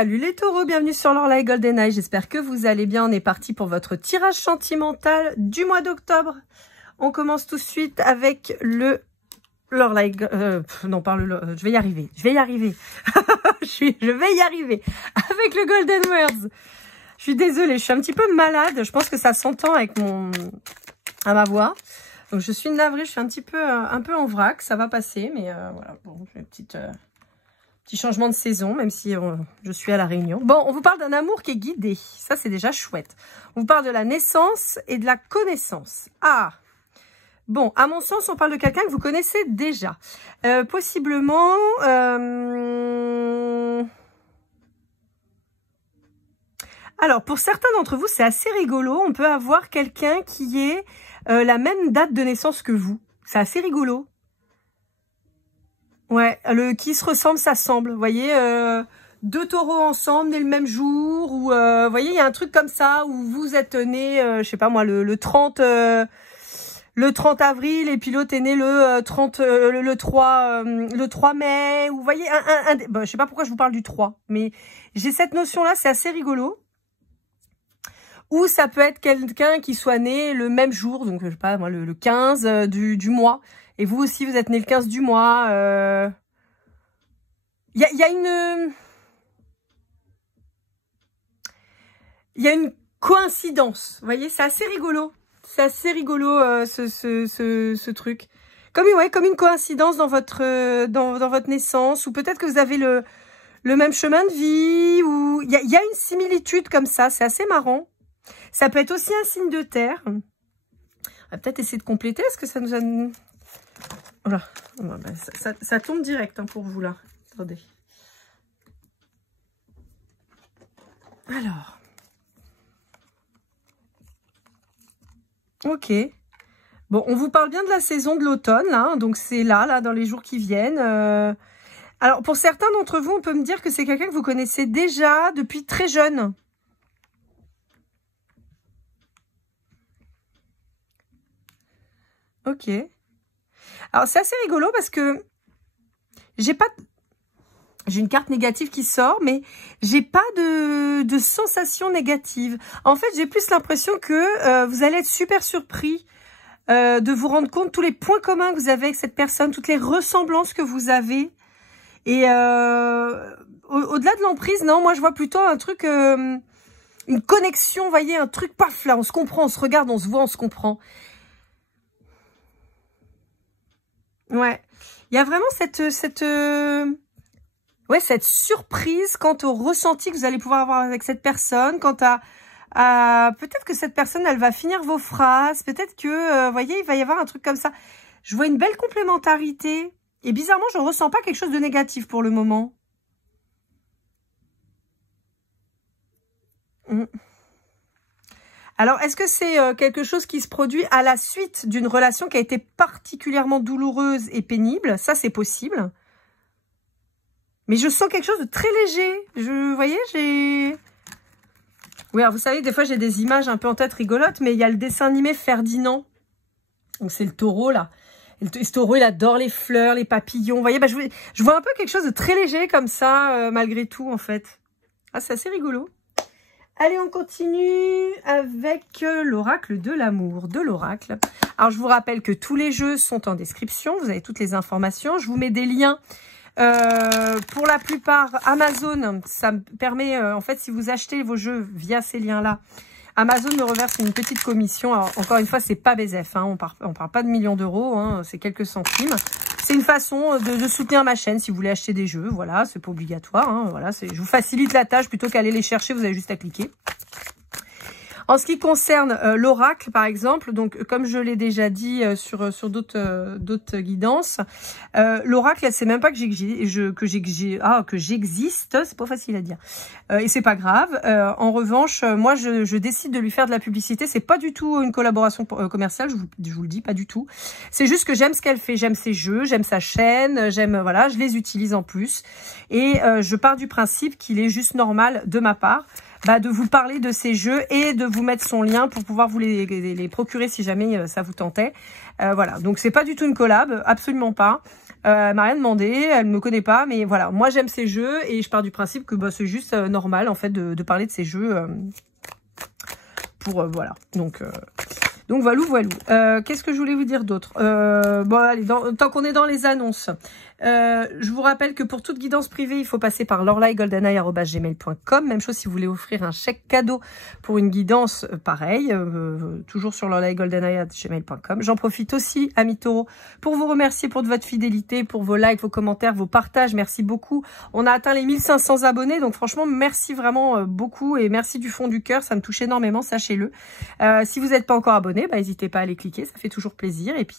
Salut les taureaux, bienvenue sur l'Orlaï Golden Eye, j'espère que vous allez bien. On est parti pour votre tirage sentimental du mois d'octobre. On commence tout de suite avec le l'Orlaï... je vais y arriver, je vais y arriver. Avec le Golden Words. Je suis désolée, je suis un petit peu malade, je pense que ça s'entend avec à ma voix. Donc je suis navrée, je suis un peu en vrac, ça va passer, mais voilà, bon, j'ai un petit changement de saison, même si je suis à La Réunion. Bon, on vous parle d'un amour qui est guidé, ça c'est déjà chouette. On vous parle de la naissance et de la connaissance. Ah, bon, à mon sens, on parle de quelqu'un que vous connaissez déjà. Possiblement... Alors, pour certains d'entre vous, c'est assez rigolo. On peut avoir quelqu'un qui est la même date de naissance que vous. C'est assez rigolo. Ouais, qui se ressemble, s'assemble. Vous voyez, deux taureaux ensemble, nés le même jour. Ou, vous voyez, il y a un truc comme ça où vous êtes né, je sais pas moi, le 30 avril et puis l'autre est né le 3 mai. Ou, vous voyez, bon, je sais pas pourquoi je vous parle du 3, mais j'ai cette notion-là, c'est assez rigolo. Ou ça peut être quelqu'un qui soit né le même jour, donc je sais pas moi, le 15 du mois. Et vous aussi, vous êtes né le 15 du mois. Il y a une coïncidence. Vous voyez, c'est assez rigolo. C'est assez rigolo ce truc. Comme une coïncidence dans votre naissance. Ou peut-être que vous avez le même chemin de vie. Ou il y a une similitude comme ça. C'est assez marrant. Ça peut être aussi un signe de terre. On va peut-être essayer de compléter. Est-ce que ça nous a... Voilà. Ça tombe direct hein, pour vous là. Attendez. Alors. Ok. Bon, on vous parle bien de la saison de l'automne, là. Donc c'est là, dans les jours qui viennent. Alors, pour certains d'entre vous, on peut me dire que c'est quelqu'un que vous connaissez déjà depuis très jeune. Ok. Alors, c'est assez rigolo parce que j'ai une carte négative qui sort, mais j'ai pas de sensation négative. En fait, j'ai plus l'impression que vous allez être super surpris de vous rendre compte de tous les points communs que vous avez avec cette personne, toutes les ressemblances que vous avez. Et au-delà de l'emprise, non, moi je vois plutôt un truc, une connexion, vous voyez, un truc paf là, on se comprend, on se regarde, on se voit, on se comprend. Ouais, il y a vraiment cette surprise quant au ressenti que vous allez pouvoir avoir avec cette personne, quant à peut-être que cette personne, elle va finir vos phrases, peut-être que, vous voyez, il va y avoir un truc comme ça. Je vois une belle complémentarité, et bizarrement, je ne ressens pas quelque chose de négatif pour le moment. Alors, est-ce que c'est quelque chose qui se produit à la suite d'une relation qui a été particulièrement douloureuse et pénible? Ça, c'est possible. Mais je sens quelque chose de très léger. Vous voyez, j'ai... Oui, alors vous savez, des fois, j'ai des images un peu en tête rigolotes, mais il y a le dessin animé Ferdinand. Donc, c'est le taureau, là. Et ce taureau, il adore les fleurs, les papillons. Vous voyez, bah, je vois un peu quelque chose de très léger comme ça, malgré tout, en fait. Ah, c'est assez rigolo. Allez, on continue avec l'oracle de l'amour, de l'oracle. Alors, je vous rappelle que tous les jeux sont en description. Vous avez toutes les informations. Je vous mets des liens. Pour la plupart, Amazon, ça me permet, en fait, si vous achetez vos jeux via ces liens-là, Amazon me reverse une petite commission. Alors, encore une fois, c'est pas BZF, hein, on parle pas de millions d'euros, hein, c'est quelques centimes. C'est une façon de soutenir ma chaîne si vous voulez acheter des jeux. Voilà, c'est pas obligatoire. Hein, voilà, je vous facilite la tâche plutôt qu'aller les chercher. Vous avez juste à cliquer. En ce qui concerne l'oracle, par exemple, donc comme je l'ai déjà dit sur d'autres guidances, l'oracle, elle sait même pas que j'existe, c'est pas facile à dire, et c'est pas grave. En revanche, moi, je décide de lui faire de la publicité. C'est pas du tout une collaboration commerciale, je vous le dis, pas du tout. C'est juste que j'aime ce qu'elle fait, j'aime ses jeux, j'aime sa chaîne, voilà, je les utilise en plus, et je pars du principe qu'il est juste normal de ma part. De vous parler de ces jeux et de vous mettre son lien pour pouvoir vous les procurer si jamais ça vous tentait. Voilà, donc c'est pas du tout une collab, absolument pas. Elle m'a rien demandé, elle me connaît pas, mais voilà, moi j'aime ces jeux et je pars du principe que bah, c'est juste normal en fait de parler de ces jeux pour voilà. Donc voilà. Qu'est-ce que je voulais vous dire d'autre? Bon, allez, tant qu'on est dans les annonces, je vous rappelle que pour toute guidance privée, il faut passer par lorlaigoldeneye@gmail.com. Même chose si vous voulez offrir un chèque cadeau pour une guidance, pareil, toujours sur lorlaigoldeneye@gmail.com. J'en profite aussi, amis taureaux, pour vous remercier pour de votre fidélité, pour vos likes, vos commentaires, vos partages. Merci beaucoup. On a atteint les 1500 abonnés, donc franchement, merci vraiment beaucoup et merci du fond du cœur. Ça me touche énormément, sachez-le. Si vous n'êtes pas encore abonné, bah, n'hésitez pas à aller cliquer, ça fait toujours plaisir. Et puis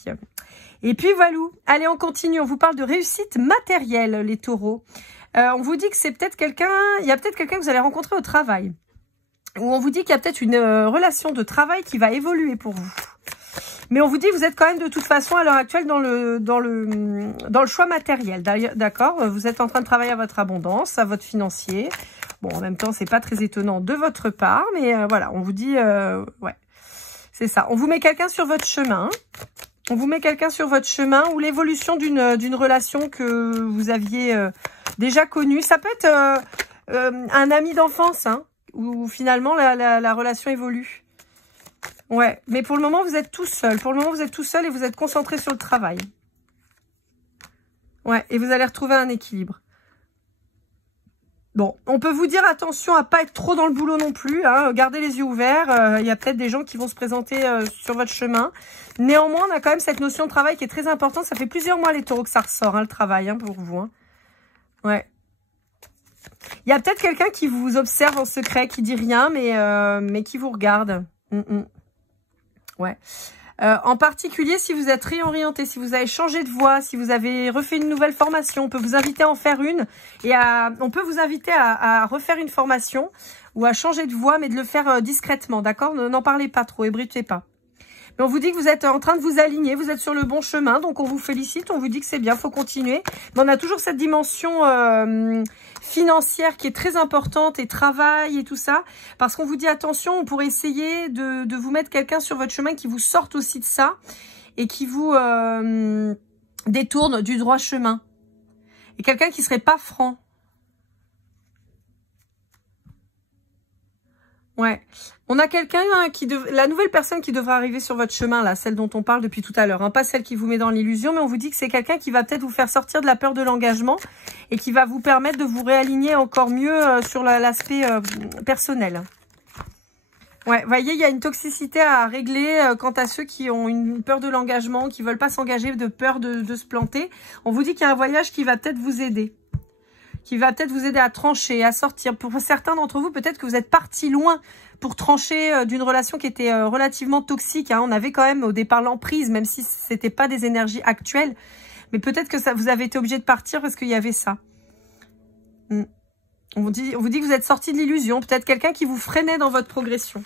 voilà. Allez, on continue. On vous parle de réussite matérielle, les taureaux. On vous dit que c'est peut-être quelqu'un, il y a peut-être quelqu'un que vous allez rencontrer au travail. Ou on vous dit qu'il y a peut-être une relation de travail qui va évoluer pour vous. Mais on vous dit que vous êtes quand même de toute façon à l'heure actuelle dans le choix matériel. D'accord? Vous êtes en train de travailler à votre abondance, à votre financier. Bon, en même temps, c'est pas très étonnant de votre part, mais voilà, on vous dit, ouais. C'est ça. On vous met quelqu'un sur votre chemin. On vous met quelqu'un sur votre chemin ou l'évolution d'une relation que vous aviez déjà connue. Ça peut être un ami d'enfance, hein, où finalement la relation évolue. Ouais, mais pour le moment, vous êtes tout seul. Pour le moment, vous êtes tout seul et vous êtes concentré sur le travail. Ouais, et vous allez retrouver un équilibre. Bon, on peut vous dire attention à pas être trop dans le boulot non plus, hein, gardez les yeux ouverts, il y a peut-être des gens qui vont se présenter sur votre chemin. Néanmoins, on a quand même cette notion de travail qui est très importante, ça fait plusieurs mois les taureaux que ça ressort, hein, le travail, hein, pour vous. Hein. Ouais. Il y a peut-être quelqu'un qui vous observe en secret, qui dit rien, mais qui vous regarde. Ouais. En particulier, si vous êtes réorienté, si vous avez changé de voie, si vous avez refait une nouvelle formation, on peut vous inviter à en faire une et on peut vous inviter à refaire une formation ou à changer de voie, mais de le faire discrètement, d'accord? N'en parlez pas trop, ébruitez pas. Mais on vous dit que vous êtes en train de vous aligner, vous êtes sur le bon chemin, donc on vous félicite, on vous dit que c'est bien, faut continuer. Mais on a toujours cette dimension financière qui est très importante et travail et tout ça, parce qu'on vous dit attention, on pourrait essayer de vous mettre quelqu'un sur votre chemin qui vous sorte aussi de ça et qui vous détourne du droit chemin. Et quelqu'un qui serait pas franc. Ouais, on a quelqu'un la nouvelle personne qui devra arriver sur votre chemin, là, celle dont on parle depuis tout à l'heure, hein, pas celle qui vous met dans l'illusion, mais on vous dit que c'est quelqu'un qui va peut-être vous faire sortir de la peur de l'engagement et qui va vous permettre de vous réaligner encore mieux sur l'aspect personnel. Ouais, voyez, il y a une toxicité à régler quant à ceux qui ont une peur de l'engagement, qui veulent pas s'engager de peur de se planter. On vous dit qu'il y a un voyage qui va peut-être vous aider. Qui va peut-être vous aider à trancher, à sortir. Pour certains d'entre vous, peut-être que vous êtes partis loin pour trancher d'une relation qui était relativement toxique. Hein. On avait quand même au départ l'emprise, même si c'était pas des énergies actuelles. Mais peut-être que ça, vous avez été obligé de partir parce qu'il y avait ça. On vous dit que vous êtes sorti de l'illusion. Peut-être quelqu'un qui vous freinait dans votre progression.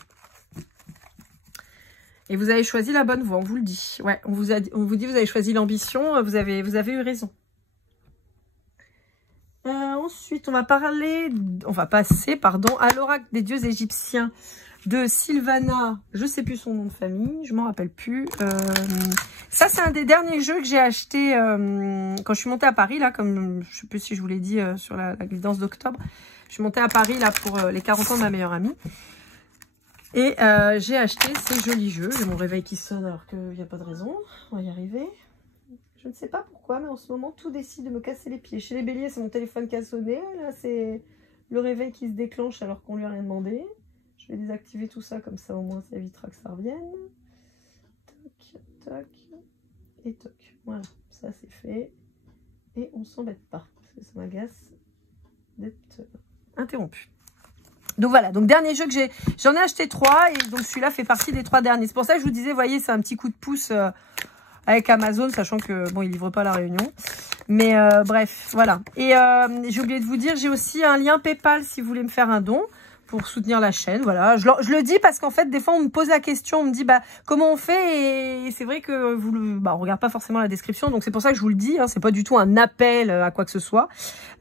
Et vous avez choisi la bonne voie, on vous le dit. Ouais, on vous dit vous avez choisi l'ambition, vous avez eu raison. Ensuite, on va passer à l'oracle des dieux égyptiens de Sylvana. Je sais plus son nom de famille, je m'en rappelle plus. Ça, c'est un des derniers jeux que j'ai acheté quand je suis montée à Paris, là, comme je sais plus si je vous l'ai dit sur la guidance d'octobre. Je suis montée à Paris, là, pour les 40 ans de ma meilleure amie. Et j'ai acheté ces jolis jeux. J'ai mon réveil qui sonne alors qu'il n'y a pas de raison. On va y arriver. Je ne sais pas pourquoi, mais en ce moment, tout décide de me casser les pieds. Chez les béliers, c'est mon téléphone qui a sonné. Là, c'est le réveil qui se déclenche alors qu'on lui a rien demandé. Je vais désactiver tout ça, comme ça, au moins, ça évitera que ça revienne. Toc, toc, et toc. Voilà, ça, c'est fait. Et on ne s'embête pas, parce que ça m'agace d'être interrompu. Donc voilà, donc dernier jeu que j'en ai acheté 3, et donc celui-là fait partie des 3 derniers. C'est pour ça que je vous disais, vous voyez, c'est un petit coup de pouce... avec Amazon, sachant que, bon, ils livrent pas à La Réunion. Mais bref, voilà. Et j'ai oublié de vous dire, j'ai aussi un lien PayPal si vous voulez me faire un don pour soutenir la chaîne. Voilà, je le dis parce qu'en fait, des fois, on me pose la question, on me dit, bah, comment on fait? Et c'est vrai que on regarde pas forcément la description, donc c'est pour ça que je vous le dis. Hein, c'est pas du tout un appel à quoi que ce soit.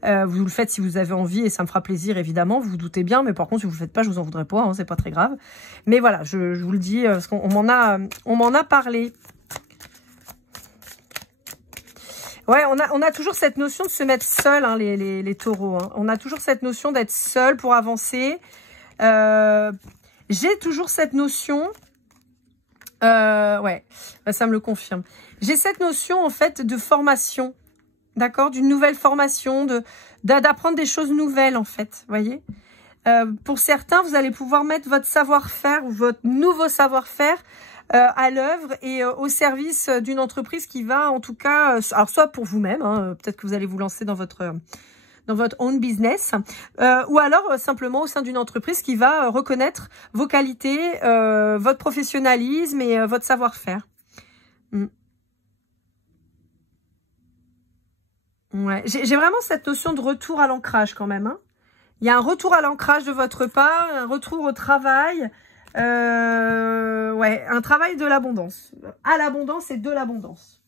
Vous le faites si vous avez envie et ça me fera plaisir, évidemment. Vous vous doutez bien, mais par contre, si vous le faites pas, je vous en voudrais pas. Hein, c'est pas très grave. Mais voilà, je vous le dis parce qu'on m'en a parlé. Ouais, on a toujours cette notion de se mettre seul, hein, les taureaux. Hein. On a toujours cette notion d'être seul pour avancer. J'ai toujours cette notion... ouais, bah, ça me le confirme. J'ai cette notion, en fait, de formation. D'accord? D'une nouvelle formation, d'apprendre des choses nouvelles, en fait. Vous voyez? Pour certains, vous allez pouvoir mettre votre savoir-faire ou votre nouveau savoir-faire à l'œuvre et au service d'une entreprise qui va, en tout cas, alors soit pour vous-même, hein, peut-être que vous allez vous lancer dans votre own business, ou alors simplement au sein d'une entreprise qui va reconnaître vos qualités, votre professionnalisme et votre savoir-faire. Ouais, j'ai vraiment cette notion de retour à l'ancrage quand même. Hein. Il y a un retour à l'ancrage de votre part, un retour au travail, ouais, un travail de l'abondance, à l'abondance et de l'abondance.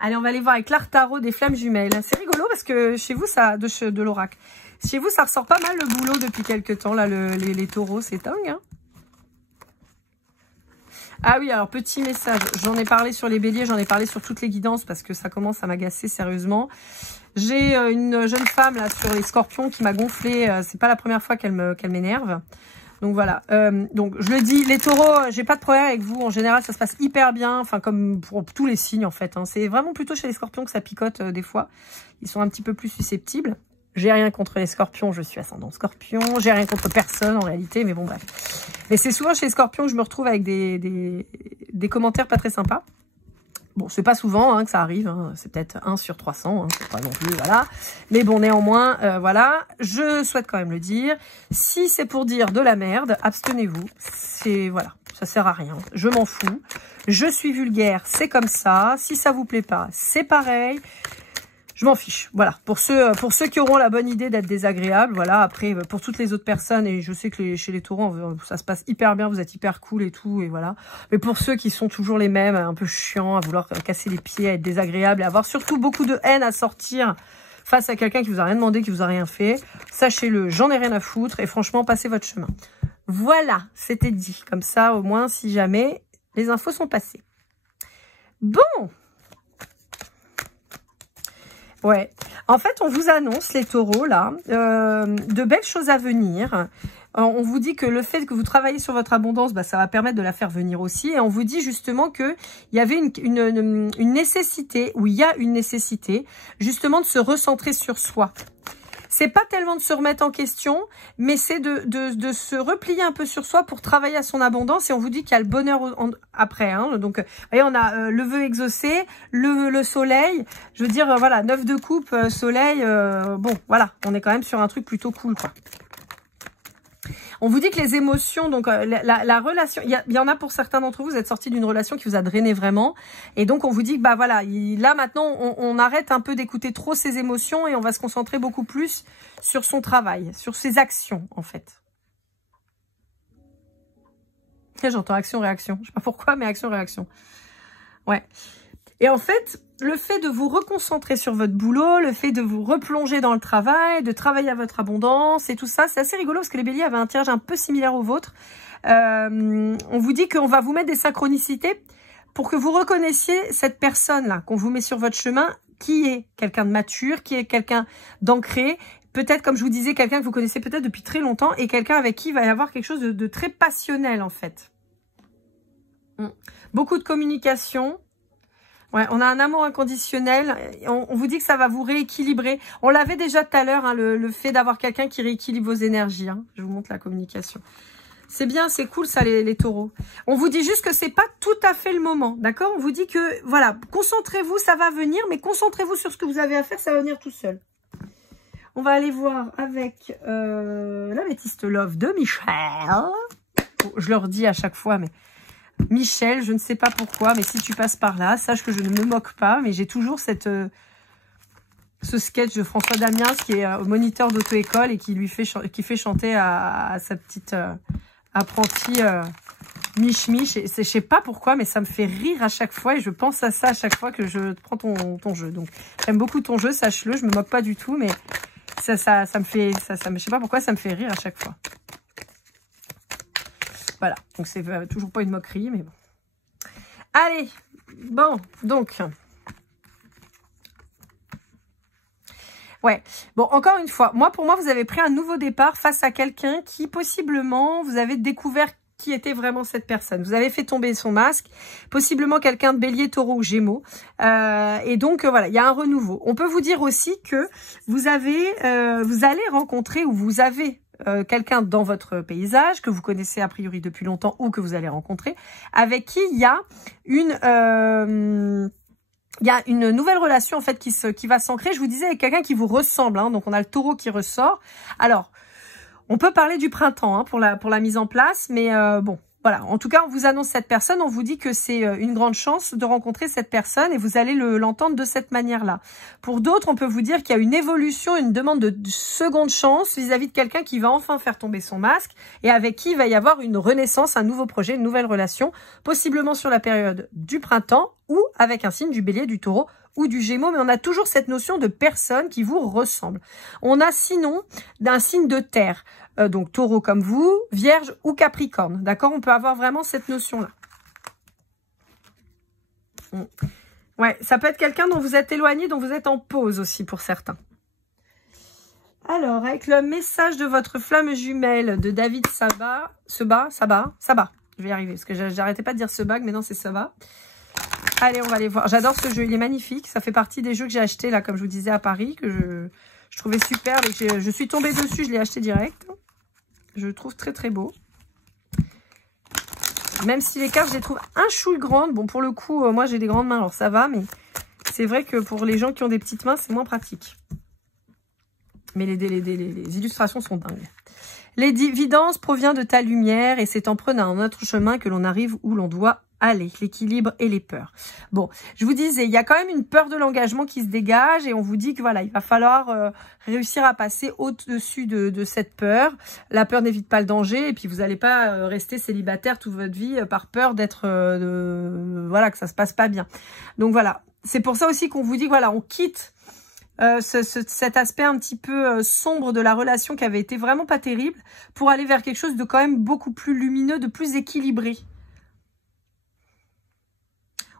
Allez, on va aller voir avec l'art tarot des flammes jumelles. C'est rigolo parce que chez vous, ça de l'oracle. Chez vous, ça ressort pas mal le boulot depuis quelques temps, là, les taureaux, c'est dingue, hein. Ah oui, alors petit message, j'en ai parlé sur les béliers, j'en ai parlé sur toutes les guidances parce que ça commence à m'agacer sérieusement. J'ai une jeune femme là sur les scorpions qui m'a gonflé, c'est pas la première fois qu'elle m'énerve. Donc voilà, donc je le dis, les taureaux, j'ai pas de problème avec vous, en général ça se passe hyper bien, enfin comme pour tous les signes en fait. Hein. C'est vraiment plutôt chez les scorpions que ça picote des fois, ils sont un petit peu plus susceptibles. J'ai rien contre les scorpions, je suis ascendant scorpion. J'ai rien contre personne en réalité, mais bon bref. Mais c'est souvent chez les scorpions que je me retrouve avec des commentaires pas très sympas. Bon, c'est pas souvent hein, que ça arrive, hein. C'est peut-être 1 sur 300, hein. C'est pas non plus, voilà. Mais bon, néanmoins, voilà, je souhaite quand même le dire. Si c'est pour dire de la merde, abstenez-vous. C'est, voilà, ça sert à rien. Je m'en fous. Je suis vulgaire, c'est comme ça. Si ça vous plaît pas, c'est pareil. Je m'en fiche, voilà. Pour ceux qui auront la bonne idée d'être désagréables, voilà. Après, pour toutes les autres personnes, et je sais que chez les taureaux, ça se passe hyper bien, vous êtes hyper cool et tout, et voilà. Mais pour ceux qui sont toujours les mêmes, un peu chiants, à vouloir casser les pieds, à être désagréables, à avoir surtout beaucoup de haine à sortir face à quelqu'un qui vous a rien demandé, qui vous a rien fait, sachez-le, j'en ai rien à foutre, et franchement, passez votre chemin. Voilà, c'était dit. Comme ça, au moins, si jamais, les infos sont passées. Bon. Ouais, en fait, on vous annonce, les taureaux, là, de belles choses à venir. On vous dit que le fait que vous travaillez sur votre abondance, bah, ça va permettre de la faire venir aussi. Et on vous dit justement qu'il y avait une nécessité, ou il y a une nécessité, justement, de se recentrer sur soi. C'est pas tellement de se remettre en question, mais c'est de se replier un peu sur soi pour travailler à son abondance. Et on vous dit qu'il y a le bonheur après. Hein. Donc, vous voyez, on a le vœu exaucé, le soleil. Je veux dire, voilà, 9 de coupe, soleil. Bon, voilà, on est quand même sur un truc plutôt cool, quoi. On vous dit que les émotions, donc la relation, il y en a pour certains d'entre vous, vous êtes sortis d'une relation qui vous a drainé vraiment. Et donc, on vous dit que, bah voilà, là maintenant, on arrête un peu d'écouter trop ses émotions et on va se concentrer beaucoup plus sur son travail, sur ses actions, en fait. J'entends action-réaction. Je sais pas pourquoi, mais action-réaction. Ouais. Et en fait, le fait de vous reconcentrer sur votre boulot, le fait de vous replonger dans le travail, de travailler à votre abondance et tout ça, c'est assez rigolo parce que les béliers avaient un tirage un peu similaire au vôtre. On vous dit qu'on va vous mettre des synchronicités pour que vous reconnaissiez cette personne-là qu'on vous met sur votre chemin, qui est quelqu'un de mature, qui est quelqu'un d'ancré, peut-être, comme je vous disais, quelqu'un que vous connaissez peut-être depuis très longtemps et quelqu'un avec qui il va y avoir quelque chose de très passionnel en fait. Beaucoup de communication. Ouais, on a un amour inconditionnel. On vous dit que ça va vous rééquilibrer. On l'avait déjà tout à l'heure, hein, le fait d'avoir quelqu'un qui rééquilibre vos énergies. Hein. Je vous montre la communication. C'est bien, c'est cool ça, les taureaux. On vous dit juste que c'est pas tout à fait le moment, d'accord? On vous dit que, voilà, concentrez-vous, ça va venir, mais concentrez-vous sur ce que vous avez à faire, ça va venir tout seul. On va aller voir avec l'améthyste love de Michel. Bon, je leur dis à chaque fois, mais... Michel, je ne sais pas pourquoi, mais si tu passes par là, sache que je ne me moque pas, mais j'ai toujours ce sketch de François Damiens qui est moniteur d'auto-école et qui fait chanter à sa petite apprentie Mich. Et je sais pas pourquoi, mais ça me fait rire à chaque fois et je pense à ça à chaque fois que je prends ton jeu. Donc j'aime beaucoup ton jeu, sache-le, je me moque pas du tout, mais ça me fait, je sais pas pourquoi, ça me fait rire à chaque fois. Voilà, donc c'est toujours pas une moquerie, mais bon. Allez, bon, donc, Ouais. Bon, encore une fois, pour moi, vous avez pris un nouveau départ face à quelqu'un qui, possiblement, vous avez découvert qui était vraiment cette personne. Vous avez fait tomber son masque, possiblement quelqu'un de Bélier, Taureau ou Gémeaux. Et donc, voilà, il y a un renouveau. On peut vous dire aussi que vous allez rencontrer ou vous avez quelqu'un dans votre paysage que vous connaissez a priori depuis longtemps ou que vous allez rencontrer, avec qui il y a une nouvelle relation en fait qui va s'ancrer. Je vous disais avec quelqu'un qui vous ressemble, hein, donc on a le Taureau qui ressort. Alors, on peut parler du printemps hein, pour la mise en place, mais bon, voilà. En tout cas, on vous annonce cette personne, on vous dit que c'est une grande chance de rencontrer cette personne et vous allez l'entendre de cette manière-là. Pour d'autres, on peut vous dire qu'il y a une évolution, une demande de seconde chance vis-à-vis de quelqu'un qui va enfin faire tomber son masque et avec qui il va y avoir une renaissance, un nouveau projet, une nouvelle relation, possiblement sur la période du printemps ou avec un signe du Bélier, du Taureau ou du Gémeaux, mais on a toujours cette notion de personne qui vous ressemble. On a sinon d'un signe de terre, donc Taureau comme vous, Vierge ou Capricorne, d'accord? On peut avoir vraiment cette notion-là. Ouais, ça peut être quelqu'un dont vous êtes éloigné, dont vous êtes en pause aussi pour certains. Alors, avec le message de votre flamme jumelle de David Saba, je vais y arriver, parce que j'arrêtais pas de dire Sebag, mais non, c'est Saba. Allez, on va aller voir. J'adore ce jeu, il est magnifique. Ça fait partie des jeux que j'ai achetés, là, comme je vous disais, à Paris, que je trouvais super. Et je suis tombée dessus, je l'ai acheté direct. Je le trouve très, très beau. Même si les cartes, je les trouve un chouille grandes. Bon, pour le coup, moi, j'ai des grandes mains, alors ça va. Mais c'est vrai que pour les gens qui ont des petites mains, c'est moins pratique. Mais les illustrations sont dingues. L'évidence provient de ta lumière et c'est en prenant un autre chemin que l'on arrive où l'on doit aller, l'équilibre et les peurs. Bon, je vous disais, il y a quand même une peur de l'engagement qui se dégage et on vous dit que voilà, il va falloir réussir à passer au-dessus de cette peur. La peur n'évite pas le danger et puis vous n'allez pas rester célibataire toute votre vie par peur d'être, voilà, que ça se passe pas bien. Donc voilà, c'est pour ça aussi qu'on vous dit que voilà, on quitte cet aspect un petit peu sombre de la relation qui avait été vraiment pas terrible pour aller vers quelque chose de quand même beaucoup plus lumineux, de plus équilibré.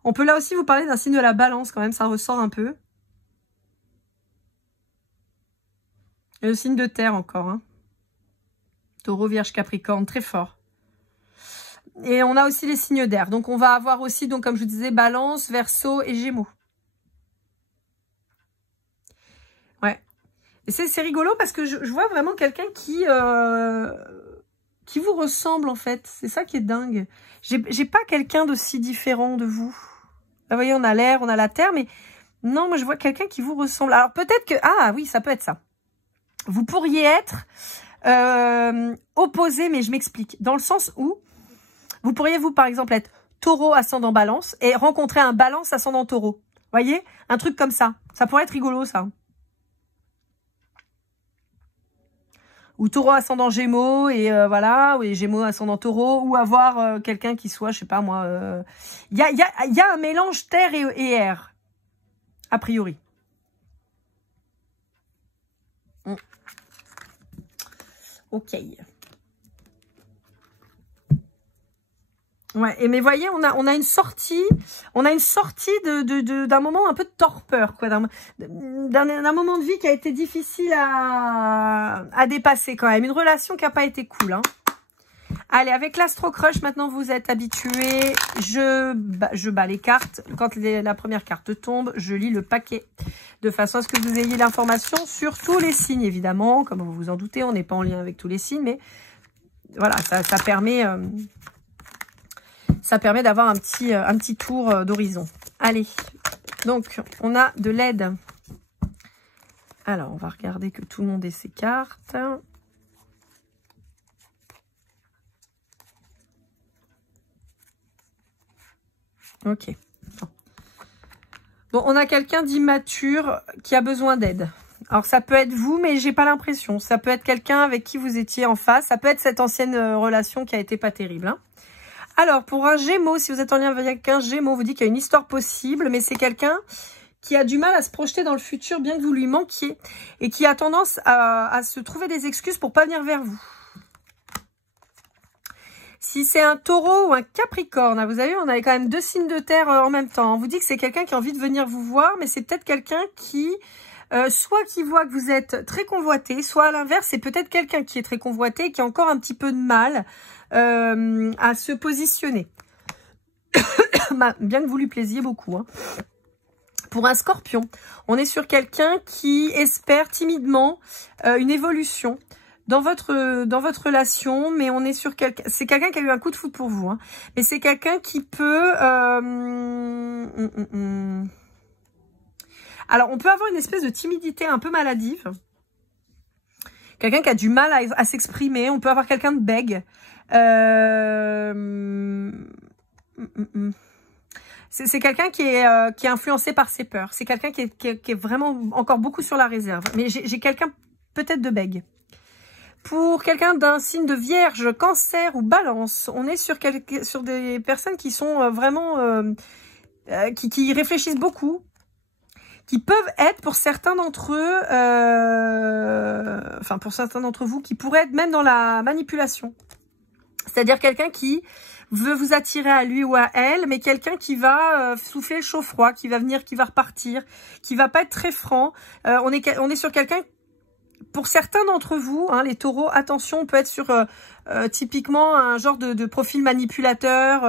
On peut là aussi vous parler d'un signe de la balance quand même, ça ressort un peu. Et le signe de terre encore. Hein. Taureau, Vierge, Capricorne, très fort. Et on a aussi les signes d'air. Donc on va avoir aussi, donc comme je vous disais, Balance, Verseau et Gémeaux. Ouais. Et c'est rigolo parce que je vois vraiment quelqu'un qui vous ressemble en fait. C'est ça qui est dingue. J'ai pas quelqu'un d'aussi différent de vous. Là, vous voyez, on a l'air, on a la terre, mais non, moi je vois quelqu'un qui vous ressemble. Alors peut-être que... Ah oui, ça peut être ça. Vous pourriez être opposé, mais je m'explique. Dans le sens où vous pourriez, vous, par exemple, être Taureau ascendant Balance et rencontrer un Balance ascendant Taureau. Vous voyez? Un truc comme ça. Ça pourrait être rigolo, ça. Ou Taureau ascendant Gémeaux et voilà, ou Gémeaux ascendant Taureau, ou avoir quelqu'un qui soit, je sais pas moi, il y a un mélange terre et air, a priori. Ok. Ouais, et mais voyez, on a une sortie, d'un moment un peu de torpeur, quoi, d'un moment de vie qui a été difficile à dépasser quand même, une relation qui n'a pas été cool, hein. Allez, avec l'Astro Crush, maintenant vous êtes habitués, je bats les cartes, quand la première carte tombe, je lis le paquet, de façon à ce que vous ayez l'information sur tous les signes, évidemment, comme vous vous en doutez, on n'est pas en lien avec tous les signes, mais voilà, ça permet... Ça permet d'avoir un petit tour d'horizon. Allez, donc on a de l'aide. Alors, on va regarder que tout le monde ait ses cartes. Ok. Bon, on a quelqu'un d'immature qui a besoin d'aide. Alors, ça peut être vous, mais j'ai pas l'impression. Ça peut être quelqu'un avec qui vous étiez en face. Ça peut être cette ancienne relation qui a été pas terrible, hein. Alors, pour un Gémeaux, si vous êtes en lien avec un Gémeaux, vous dit qu'il y a une histoire possible, mais c'est quelqu'un qui a du mal à se projeter dans le futur, bien que vous lui manquiez, et qui a tendance à se trouver des excuses pour pas venir vers vous. Si c'est un Taureau ou un Capricorne, vous avez vu, on avait quand même deux signes de terre en même temps. On vous dit que c'est quelqu'un qui a envie de venir vous voir, mais c'est peut-être quelqu'un qui soit qui voit que vous êtes très convoité, soit à l'inverse, c'est peut-être quelqu'un qui est très convoité et qui a encore un petit peu de mal à se positionner. Bien que vous lui plaisiez beaucoup. Hein. Pour un scorpion, on est sur quelqu'un qui espère timidement une évolution dans votre relation, mais on est sur quelqu'un, c'est quelqu'un qui a eu un coup de foudre pour vous, hein, mais c'est quelqu'un qui peut alors on peut avoir une espèce de timidité un peu maladive, quelqu'un qui a du mal à s'exprimer, on peut avoir quelqu'un de bègue, c'est quelqu'un qui est influencé par ses peurs, c'est quelqu'un qui est vraiment encore beaucoup sur la réserve, mais j'ai quelqu'un peut-être de bègue. Pour quelqu'un d'un signe de Vierge, Cancer ou Balance, on est sur des personnes qui sont vraiment qui réfléchissent beaucoup, qui peuvent être pour certains d'entre eux, enfin pour certains d'entre vous, qui pourraient être même dans la manipulation. C'est-à-dire quelqu'un qui veut vous attirer à lui ou à elle, mais quelqu'un qui va souffler le chaud-froid, qui va venir, qui va repartir, qui va pas être très franc. On est sur quelqu'un, pour certains d'entre vous, hein, les taureaux, attention, on peut être sur typiquement un genre de profil manipulateur.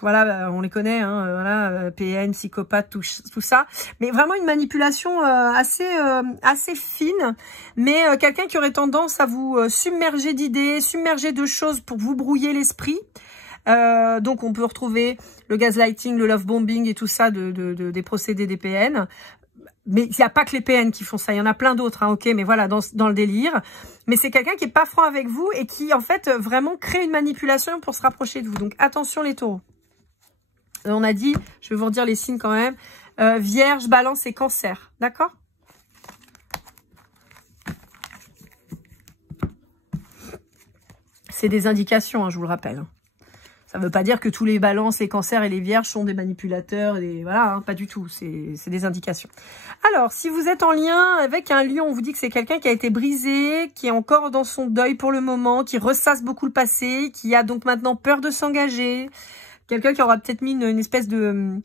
Voilà, on les connaît, hein, voilà, PN, psychopathe, tout ça. Mais vraiment une manipulation assez fine, mais quelqu'un qui aurait tendance à vous submerger d'idées, submerger de choses pour vous brouiller l'esprit. Donc on peut retrouver le gaslighting, le love bombing et tout ça des procédés des PN. Mais il n'y a pas que les PN qui font ça, il y en a plein d'autres, hein, ok, mais voilà, dans le délire. Mais c'est quelqu'un qui est pas franc avec vous et qui, en fait, vraiment crée une manipulation pour se rapprocher de vous. Donc, attention les taureaux. On a dit, je vais vous redire les signes quand même, Vierge, Balance et Cancer, d'accord? C'est des indications, hein, je vous le rappelle. Ça ne veut pas dire que tous les balances, les cancers et les vierges sont des manipulateurs. Voilà, hein, pas du tout. C'est des indications. Alors, si vous êtes en lien avec un lion, on vous dit que c'est quelqu'un qui a été brisé, qui est encore dans son deuil pour le moment, qui ressasse beaucoup le passé, qui a donc maintenant peur de s'engager. Quelqu'un qui aura peut-être mis une espèce de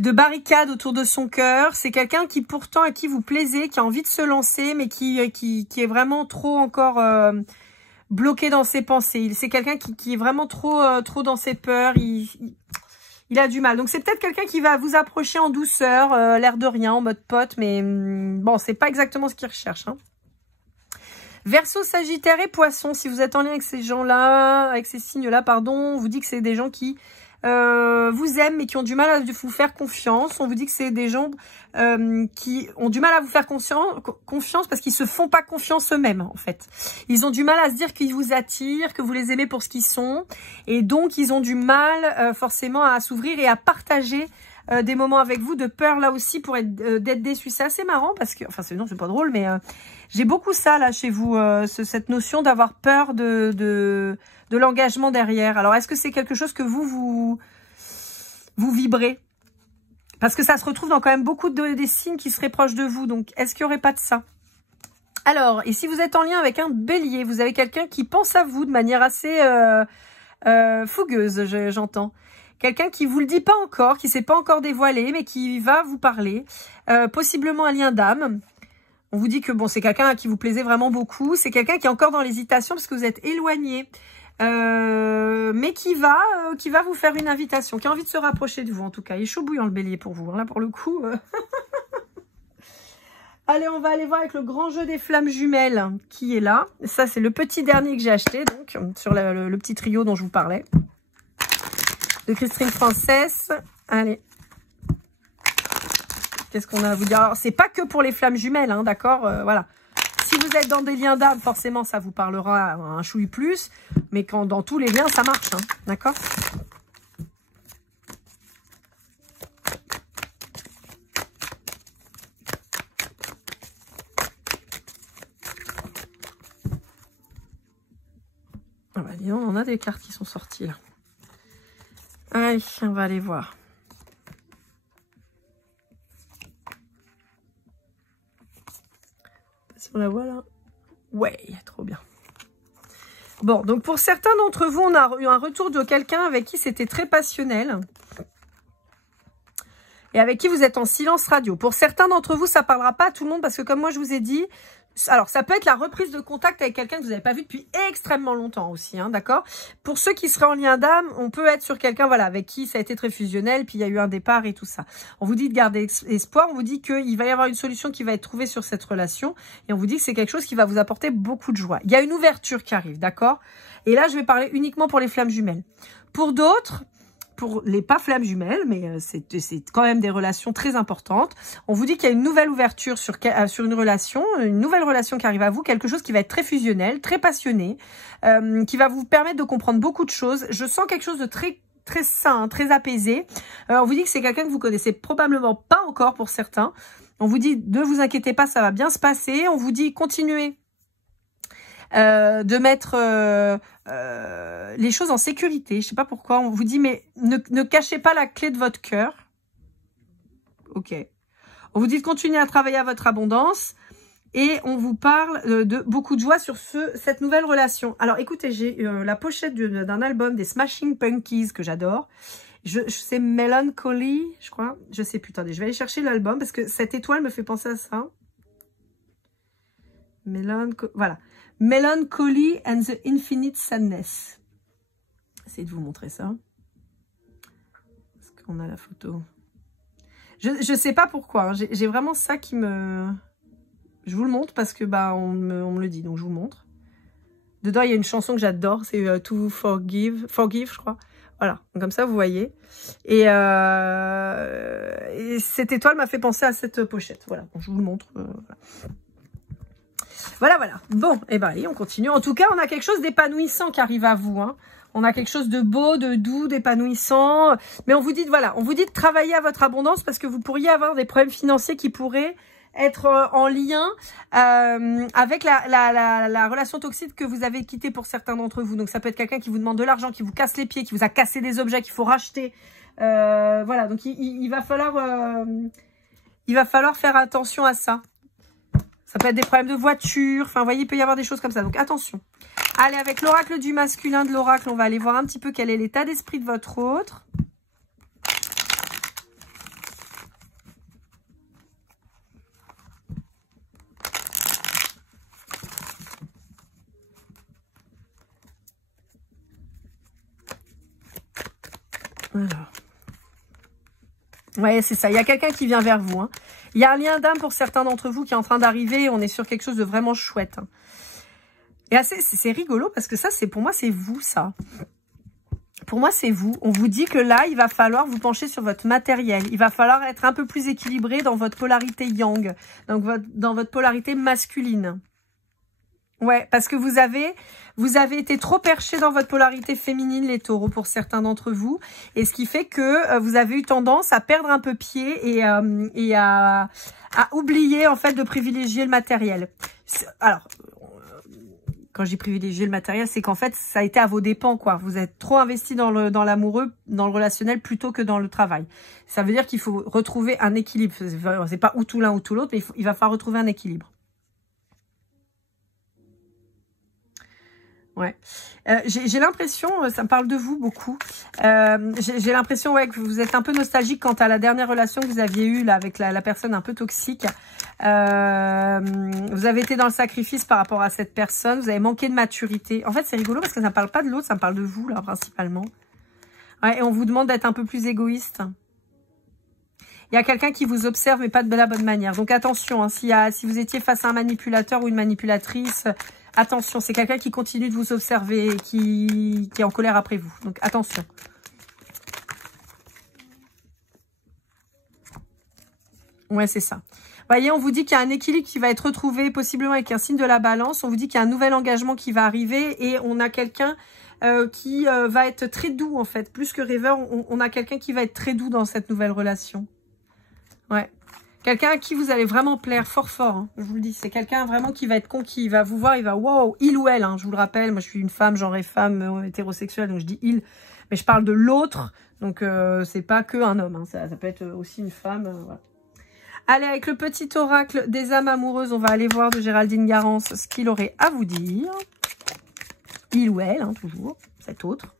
barricade autour de son cœur. C'est quelqu'un qui pourtant à qui vous plaisez, qui a envie de se lancer, mais qui est vraiment trop encore... bloqué dans ses pensées. C'est quelqu'un qui est vraiment trop dans ses peurs. Il a du mal. Donc c'est peut-être quelqu'un qui va vous approcher en douceur, l'air de rien, en mode pote, mais bon, c'est pas exactement ce qu'il recherche. Hein. Verseau, Sagittaire et Poisson, si vous êtes en lien avec ces gens-là, avec ces signes-là, pardon, on vous dit que c'est des gens qui vous aiment mais qui ont du mal à vous faire confiance. On vous dit que c'est des gens qui ont du mal à vous faire confiance parce qu'ils se font pas confiance eux-mêmes en fait. Ils ont du mal à se dire qu'ils vous attirent, que vous les aimez pour ce qu'ils sont et donc ils ont du mal forcément à s'ouvrir et à partager des moments avec vous, de peur là aussi pour d'être déçus. C'est assez marrant parce que, enfin non c'est pas drôle mais j'ai beaucoup ça là chez vous, cette notion d'avoir peur de l'engagement derrière. Alors, est-ce que c'est quelque chose que vous vibrez? Parce que ça se retrouve dans quand même beaucoup des signes qui seraient proches de vous. Donc, est-ce qu'il n'y aurait pas de ça? Alors, et si vous êtes en lien avec un bélier, vous avez quelqu'un qui pense à vous de manière assez fougueuse, j'entends. Quelqu'un qui vous le dit pas encore, qui s'est pas encore dévoilé, mais qui va vous parler. Possiblement un lien d'âme. On vous dit que bon, c'est quelqu'un à qui vous plaisez vraiment beaucoup. C'est quelqu'un qui est encore dans l'hésitation parce que vous êtes éloigné. Mais qui va vous faire une invitation, qui a envie de se rapprocher de vous en tout cas. Il est chaud bouillant le bélier pour vous, hein, là pour le coup. Allez, on va aller voir avec le grand jeu des flammes jumelles qui est là. Ça, c'est le petit dernier que j'ai acheté, donc, sur le petit trio dont je vous parlais. De Christine Frances. Allez. Qu'est-ce qu'on a à vous dire? Alors, c'est pas que pour les flammes jumelles, hein, d'accord, voilà. Si vous êtes dans des liens d'âme, forcément, ça vous parlera un chouille plus. Mais quand dans tous les liens, ça marche, hein, d'accord? Ah bah, dis donc, on a des cartes qui sont sorties, là. Allez, on va aller voir. Si on la voit là. Ouais, trop bien. Bon, donc pour certains d'entre vous, on a eu un retour de quelqu'un avec qui c'était très passionnel. et avec qui vous êtes en silence radio. Pour certains d'entre vous, ça parlera pas à tout le monde parce que comme moi je vous ai dit, alors ça peut être la reprise de contact avec quelqu'un que vous n'avez pas vu depuis extrêmement longtemps aussi, hein, d'accord? Pour ceux qui seraient en lien d'âme, on peut être sur quelqu'un, voilà, avec qui ça a été très fusionnel, puis il y a eu un départ et tout ça. On vous dit de garder espoir, on vous dit qu'il va y avoir une solution qui va être trouvée sur cette relation, et on vous dit que c'est quelque chose qui va vous apporter beaucoup de joie. Il y a une ouverture qui arrive, d'accord? Et là, je vais parler uniquement pour les flammes jumelles. Pour d'autres, pour les pas flammes jumelles, mais c'est quand même des relations très importantes. On vous dit qu'il y a une nouvelle ouverture sur une nouvelle relation qui arrive à vous, quelque chose qui va être très fusionnel, très passionné, qui va vous permettre de comprendre beaucoup de choses. Je sens quelque chose de très sain, très apaisé. On vous dit que c'est quelqu'un que vous connaissez probablement pas encore pour certains. On vous dit ne vous inquiétez pas, ça va bien se passer. On vous dit continuez de mettre les choses en sécurité. Je sais pas pourquoi. On vous dit, mais ne cachez pas la clé de votre cœur. Ok. On vous dit de continuer à travailler à votre abondance. Et on vous parle de beaucoup de joie sur cette nouvelle relation. Alors, écoutez, j'ai la pochette d'un album des Smashing Pumpkins que j'adore. C'est Melancholy, je crois. Je sais plus. Attendez, je vais aller chercher l'album parce que cette étoile me fait penser à ça. Voilà. Melancholy and the Infinite Sadness. Essayez de vous montrer ça. Est-ce qu'on a la photo? Je sais pas pourquoi. Hein. J'ai vraiment ça qui me... Je vous le montre parce que bah on me le dit, donc je vous montre. Dedans, il y a une chanson que j'adore. C'est To Forgive, je crois. Voilà, donc comme ça, vous voyez. Et cette étoile m'a fait penser à cette pochette. Voilà, donc je vous le montre. Voilà. Bon, et ben allez, on continue. En tout cas, on a quelque chose d'épanouissant qui arrive à vous. Hein. On a quelque chose de beau, de doux, d'épanouissant. Mais on vous dit, voilà, on vous dit de travailler à votre abondance parce que vous pourriez avoir des problèmes financiers qui pourraient être en lien avec la relation toxique que vous avez quittée pour certains d'entre vous. Donc, ça peut être quelqu'un qui vous demande de l'argent, qui vous casse les pieds, qui vous a cassé des objets qu'il faut racheter. Voilà, donc il va falloir faire attention à ça. Ça peut être des problèmes de voiture. Enfin, vous voyez, il peut y avoir des choses comme ça. Donc, attention. Allez, avec l'oracle du masculin de l'oracle, on va aller voir un petit peu quel est l'état d'esprit de votre autre. Alors. Ouais, c'est ça. Il y a quelqu'un qui vient vers vous. Hein. Il y a un lien d'âme pour certains d'entre vous qui est en train d'arriver. On est sur quelque chose de vraiment chouette. Hein. Et c'est rigolo parce que ça, pour moi, c'est vous, ça. Pour moi, c'est vous. On vous dit que là, il va falloir vous pencher sur votre matériel. Il va falloir être un peu plus équilibré dans votre polarité yang, donc dans votre polarité masculine. Ouais, parce que vous avez été trop perché dans votre polarité féminine, les taureaux, pour certains d'entre vous. Et ce qui fait que vous avez eu tendance à perdre un peu pied et à oublier, en fait, de privilégier le matériel. Alors, quand je dis privilégier le matériel, c'est qu'en fait, ça a été à vos dépens, quoi. Vous êtes trop investi dans l'amoureux, dans le relationnel, plutôt que dans le travail. Ça veut dire qu'il faut retrouver un équilibre. C'est pas ou tout l'un ou tout l'autre, mais il va falloir retrouver un équilibre. Ouais, j'ai l'impression, ça me parle de vous beaucoup. J'ai l'impression, ouais, que vous êtes un peu nostalgique quant à la dernière relation que vous aviez eue là avec la personne un peu toxique. Vous avez été dans le sacrifice par rapport à cette personne. Vous avez manqué de maturité. En fait, c'est rigolo parce que ça ne parle pas de l'autre, ça me parle de vous là principalement. Ouais, et on vous demande d'être un peu plus égoïste. Il y a quelqu'un qui vous observe, mais pas de la bonne manière. Donc attention, hein, si vous étiez face à un manipulateur ou une manipulatrice, attention, c'est quelqu'un qui continue de vous observer et qui est en colère après vous. Donc attention. Ouais, c'est ça. Voyez, on vous dit qu'il y a un équilibre qui va être retrouvé, possiblement avec un signe de la balance. On vous dit qu'il y a un nouvel engagement qui va arriver et on a quelqu'un qui va être très doux, en fait. Plus que rêveur, on a quelqu'un qui va être très doux dans cette nouvelle relation. Ouais. Quelqu'un à qui vous allez vraiment plaire fort, hein, je vous le dis. C'est quelqu'un vraiment qui va être conquis, il va vous voir, il va, wow, il ou elle, hein, je vous le rappelle. Moi, je suis une femme, genre et femme hétérosexuelle, donc je dis il. Mais je parle de l'autre, donc c'est pas que un homme. Hein, ça peut être aussi une femme. Voilà. Allez, avec le petit oracle des âmes amoureuses, on va aller voir de Géraldine Garance ce qu'il aurait à vous dire. Il ou elle, hein, toujours, cet autre.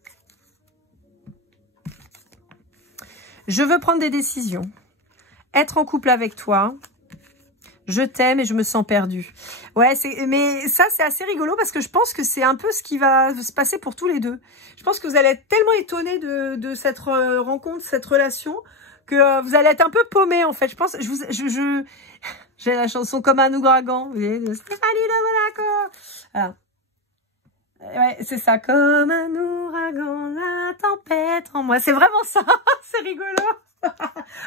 Je veux prendre des décisions. Être en couple avec toi. Je t'aime et je me sens perdue. Ouais, mais ça, c'est assez rigolo parce que je pense que c'est un peu ce qui va se passer pour tous les deux. Je pense que vous allez être tellement étonnés de cette rencontre, cette relation, que vous allez être un peu paumés, en fait. Je pense, j'ai la chanson Comme un ouragan, vous voyez, de Stéphanie de Monaco. Voilà. Ouais, c'est ça. Comme un ouragan, la tempête en moi. C'est vraiment ça. C'est rigolo.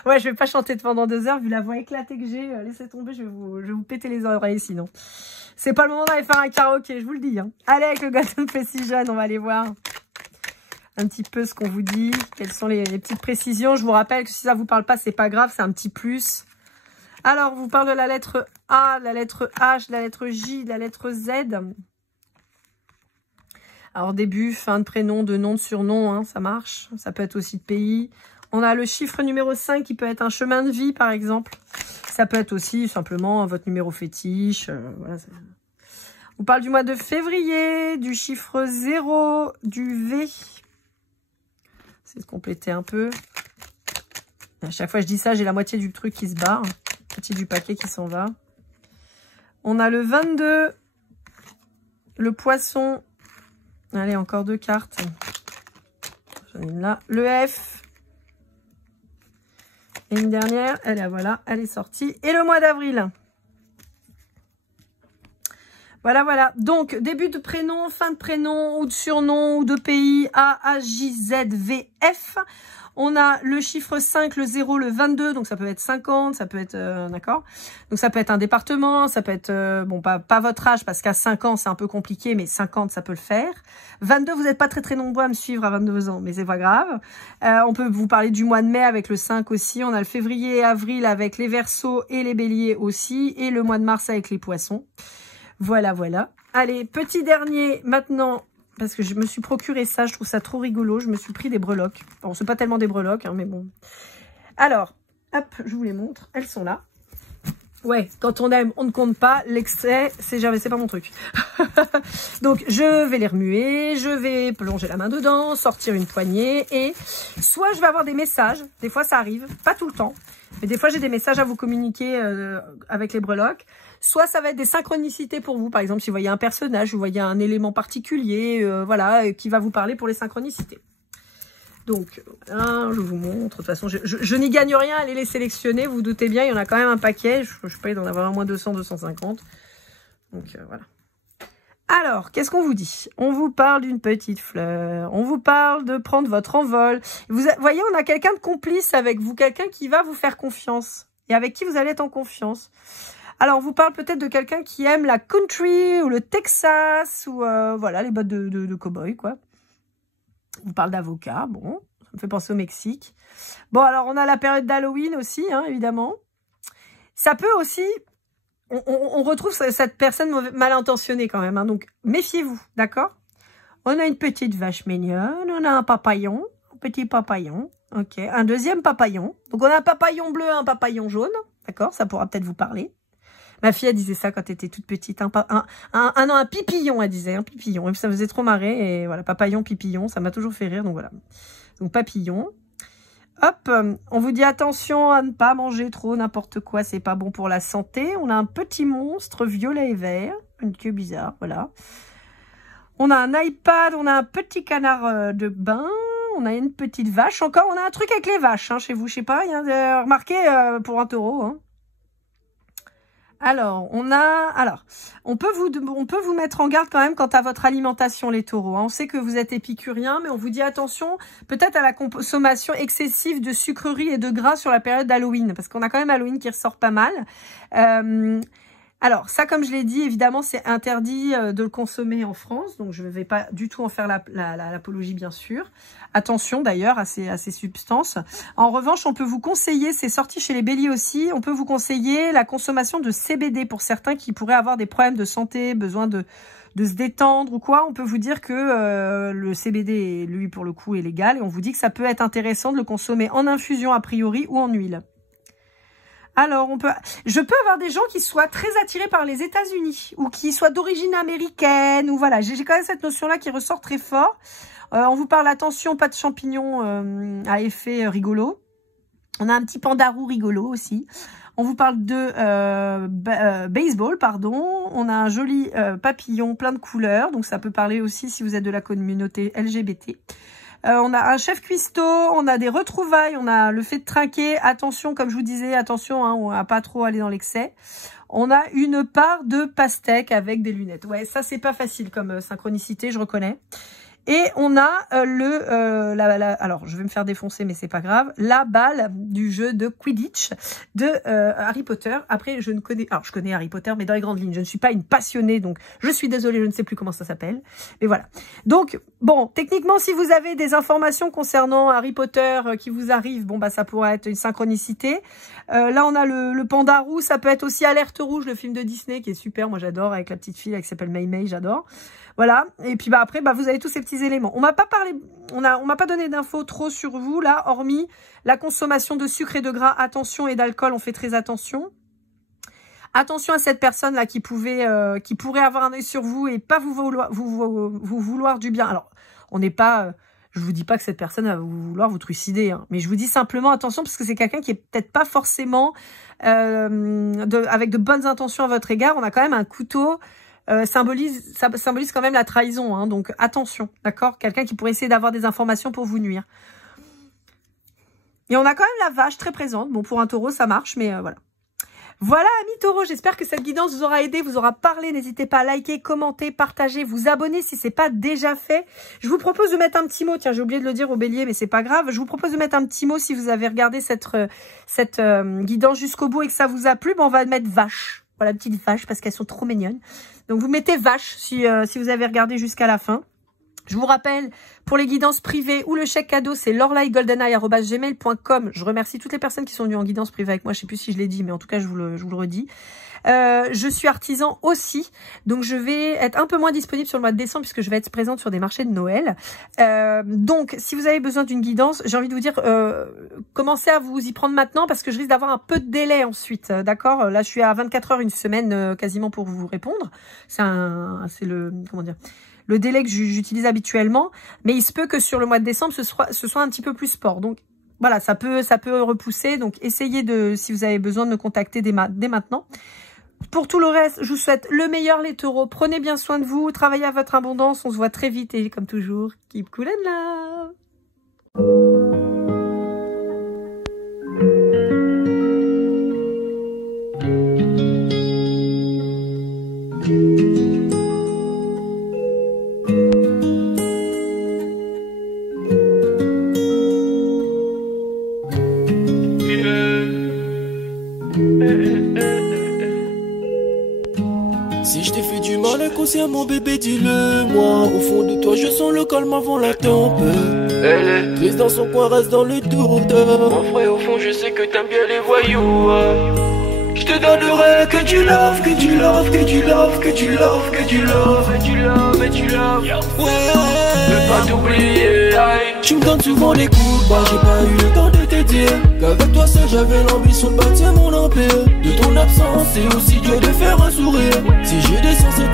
Ouais, je vais pas chanter pendant 2 heures vu la voix éclatée que j'ai. Laissez tomber, je vais vous péter les oreilles sinon. C'est pas le moment d'aller faire un karaoké, je vous le dis. Hein. Allez, avec le Golden Precision, on va aller voir un petit peu ce qu'on vous dit. Quelles sont les petites précisions. Je vous rappelle que si ça vous parle pas, c'est pas grave, c'est un petit plus. Alors, on vous parle de la lettre A, de la lettre H, de la lettre J, de la lettre Z. Alors, début, fin de prénom, de nom, de surnom, hein, ça marche. Ça peut être aussi de pays. On a le chiffre numéro 5 qui peut être un chemin de vie, par exemple. Ça peut être aussi simplement votre numéro fétiche. Voilà. On vous parle du mois de février, du chiffre 0, du V. C'est de compléter un peu. À chaque fois que je dis ça, j'ai la moitié du truc qui se barre. La moitié du paquet qui s'en va. On a le 22, le poisson. Allez, encore 2 cartes. J'en ai une là. Le F. Et une dernière, elle est, voilà, elle est sortie. Et le mois d'avril. Voilà, voilà. Donc, début de prénom, fin de prénom, ou de surnom, ou de pays, A, H, J, Z, V, F. On a le chiffre 5, le 0, le 22, donc ça peut être 50, ça peut être, d'accord. Donc ça peut être un département, ça peut être, bon, pas votre âge, parce qu'à 5 ans, c'est un peu compliqué, mais 50, ça peut le faire. 22, vous n'êtes pas très nombreux à me suivre à 22 ans, mais c'est pas grave. On peut vous parler du mois de mai avec le 5 aussi. On a le février et avril avec les Verseaux et les Béliers aussi, et le mois de mars avec les Poissons. Voilà, voilà. Allez, petit dernier, maintenant, parce que je me suis procuré ça, je trouve ça trop rigolo. Je me suis pris des breloques. Bon, c'est pas tellement des breloques, hein, mais bon. Alors, hop, je vous les montre. Elles sont là. Ouais, quand on aime, on ne compte pas. L'excès, c'est pas mon truc. Donc, je vais les remuer, je vais plonger la main dedans, sortir une poignée et soit je vais avoir des messages. Des fois, ça arrive, pas tout le temps. Mais des fois, j'ai des messages à vous communiquer avec les breloques. Soit ça va être des synchronicités pour vous. Par exemple, si vous voyez un personnage, vous voyez un élément particulier, voilà, qui va vous parler pour les synchronicités. Donc, voilà, je vous montre. De toute façon, je n'y gagne rien à les sélectionner. Vous vous doutez bien, il y en a quand même un paquet. Je sais pas, il doit en avoir au moins 200, 250. Donc, voilà. Alors, qu'est-ce qu'on vous dit? On vous parle d'une petite fleur. On vous parle de prendre votre envol. Vous voyez, on a quelqu'un de complice avec vous. Quelqu'un qui va vous faire confiance. Et avec qui vous allez être en confiance. Alors, on vous parle peut-être de quelqu'un qui aime la country ou le Texas ou voilà, les bottes de cow-boy, quoi. On vous parle d'avocat, bon, ça me fait penser au Mexique. Bon, alors, on a la période d'Halloween aussi, hein, évidemment. Ça peut aussi, on retrouve cette personne mal intentionnée quand même, hein, donc méfiez-vous, d'accord? On a une petite vache mignonne, on a un papayon, un petit papayon, ok, un deuxième papayon. Donc, on a un papayon bleu, un papayon jaune, d'accord? Ça pourra peut-être vous parler. Ma fille, elle disait ça quand elle était toute petite. Un pipillon, elle disait, un pipillon. Et ça faisait trop marrer. Et voilà, papayon, pipillon, ça m'a toujours fait rire. Donc voilà. Donc papillon. Hop, on vous dit attention à ne pas manger trop n'importe quoi. C'est pas bon pour la santé. On a un petit monstre violet et vert. Une queue bizarre, voilà. On a un iPad, on a un petit canard de bain. On a une petite vache. Encore, on a un truc avec les vaches hein, chez vous. Je sais pas, remarquez pour un taureau, hein. Alors, on peut vous mettre en garde quand même quant à votre alimentation, les taureaux. On sait que vous êtes épicuriens, mais on vous dit attention peut-être à la consommation excessive de sucreries et de gras sur la période d'Halloween, parce qu'on a quand même Halloween qui ressort pas mal. Alors, ça, comme je l'ai dit, évidemment, c'est interdit de le consommer en France, donc je ne vais pas du tout en faire l'apologie, bien sûr. Attention, d'ailleurs, à ces substances. En revanche, on peut vous conseiller, c'est sorti chez les béliers aussi, on peut vous conseiller la consommation de CBD pour certains qui pourraient avoir des problèmes de santé, besoin de se détendre ou quoi. On peut vous dire que le CBD, lui, pour le coup, est légal, et on vous dit que ça peut être intéressant de le consommer en infusion a priori ou en huile. Alors, je peux avoir des gens qui soient très attirés par les États-Unis ou qui soient d'origine américaine ou voilà. J'ai quand même cette notion-là qui ressort très fort. On vous parle attention, pas de champignons à effet rigolo. On a un petit pandarou rigolo aussi. On vous parle de baseball, pardon. On a un joli papillon plein de couleurs. Donc, ça peut parler aussi si vous êtes de la communauté LGBT. On a un chef cuistot, on a des retrouvailles, on a le fait de trinquer. Attention, comme je vous disais, attention, hein, on va pas trop aller dans l'excès. On a une part de pastèque avec des lunettes. Ouais, ça, c'est pas facile comme synchronicité, je reconnais. Et on a alors je vais me faire défoncer mais c'est pas grave, la balle du jeu de Quidditch de Harry Potter. Après je connais Harry Potter mais dans les grandes lignes, je ne suis pas une passionnée donc je suis désolée, je ne sais plus comment ça s'appelle. Mais voilà. Donc bon, techniquement si vous avez des informations concernant Harry Potter qui vous arrivent, bon bah ça pourrait être une synchronicité. Là on a le panda roux, ça peut être aussi Alerte Rouge, le film de Disney qui est super, moi j'adore, avec la petite fille qui s'appelle Mei Mei, j'adore. Voilà, et puis bah après bah vous avez tous ces petits éléments. On m'a pas parlé, on m'a pas donné d'infos trop sur vous là, hormis la consommation de sucre et de gras, attention, et d'alcool, on fait très attention. Attention à cette personne là qui pourrait avoir un œil sur vous et pas vous vouloir du bien. Alors, on n'est pas, je vous dis pas que cette personne va vouloir vous trucider, hein, mais je vous dis simplement attention parce que c'est quelqu'un qui est peut-être pas forcément avec de bonnes intentions à votre égard. On a quand même un couteau. Ça symbolise quand même la trahison, hein, donc attention, d'accord? Quelqu'un qui pourrait essayer d'avoir des informations pour vous nuire. Et on a quand même la vache très présente. Bon, pour un taureau, ça marche, mais voilà. Voilà, amis taureaux, j'espère que cette guidance vous aura aidé, vous aura parlé. N'hésitez pas à liker, commenter, partager, vous abonner si c'est pas déjà fait. Je vous propose de mettre un petit mot. Tiens, j'ai oublié de le dire au bélier, mais c'est pas grave. Je vous propose de mettre un petit mot si vous avez regardé cette guidance jusqu'au bout et que ça vous a plu. Bon, on va mettre vache. Voilà, petite vache, parce qu'elles sont trop mignonnes. Donc, vous mettez vache si vous avez regardé jusqu'à la fin. Je vous rappelle, pour les guidances privées ou le chèque cadeau, c'est lorlaigoldeneye@gmail.com. Je remercie toutes les personnes qui sont venues en guidance privée avec moi. Je sais plus si je l'ai dit, mais en tout cas, je vous le redis. Je suis artisan aussi, donc je vais être un peu moins disponible sur le mois de décembre puisque je vais être présente sur des marchés de Noël. Donc, si vous avez besoin d'une guidance, j'ai envie de vous dire, commencez à vous y prendre maintenant parce que je risque d'avoir un peu de délai ensuite, d'accord? Là, je suis à 24 heures, une semaine quasiment pour vous répondre. C'est le délai que j'utilise habituellement, mais il se peut que sur le mois de décembre, ce soit un petit peu plus sport. Donc, voilà, ça peut repousser. Donc, essayez si vous avez besoin de me contacter dès maintenant. Pour tout le reste, je vous souhaite le meilleur, les taureaux. Prenez bien soin de vous, travaillez à votre abondance. On se voit très vite et comme toujours, keep cool and love. Si je t'ai fait du mal inconsciemment bébé dis-le moi. Au fond de toi je sens le calme avant la tempête. Elle est triste dans son coin, reste dans le doute. Mon frère au fond je sais que t'aimes bien les voyous. Je te donnerai que du love, que du love, que du love, que du love, que du love, que du love, que du love. Ouais, ne pas t'oublier. Tu me donnes souvent les coups, bah j'ai pas eu le temps de te dire qu'avec toi seul j'avais l'ambition de bâtir mon empire. De ton absence c'est aussi dur de faire un sourire. Si j'ai des sens c'est